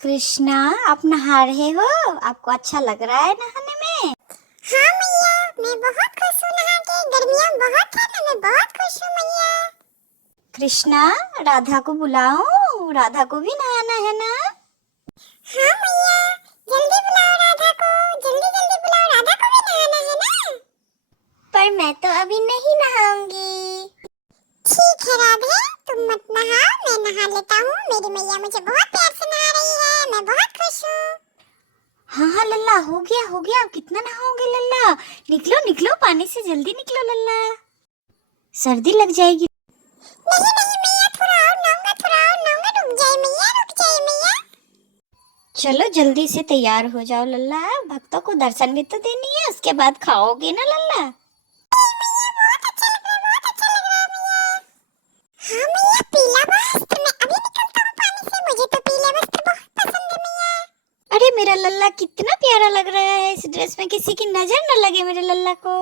कृष्णा, आप नहा रहे हो? आपको अच्छा लग रहा है नहाने में? हाँ मैया, मैं बहुत खुश हूँ नहा के। गर्मियाँ बहुत है ना, मैं बहुत खुश हूँ मैया। कृष्णा, राधा को बुलाऊं? राधा को भी नहाना है ना? हाँ मैया, जल्दी बुलाओ राधा को, जल्दी जल्दी बुलाओ, राधा को भी नहाना है ना। पर मैं तो अभी नहीं नहाऊंगी। ठीक है राधे, तुम मत नहाओ, मैं नहा लेता हूँ। मेरी मैया मुझे बहुत प्यार से नहा रही है, मैं बहुत खुश हूँ। हाँ हाँ लल्ला, हो गया हो गया। कितना नहाओगे लल्ला? निकलो निकलो, पानी से जल्दी निकलो लल्ला, सर्दी लग जाएगी। नहीं नहीं मैया, थोड़ा और नहाऊंगा, थोड़ा और नहाऊंगा। रुक जाए मैया, रुक जाए मैया। चलो जल्दी से तैयार हो जाओ लल्ला, भक्तों को दर्शन भी तो देनी है, उसके बाद खाओगे ना लल्ला। बहुत अच्छा लग रहा है, बहुत अच्छा लग रहा है मैया। हाँ मैया, पीला वस्त्र, मैं अभी निकलता हूँ पानी से। मुझे तो पीला वस्त्र बहुत पसंद है मैया। अरे मेरा लल्ला कितना प्यारा लग रहा है इस ड्रेस में, किसी की नजर न लगे मेरे लल्ला को।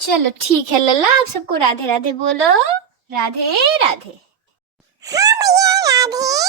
चलो ठीक है लल्ला, आप सबको राधे राधे बोलो। राधे राधे। हाँ मैया, राधे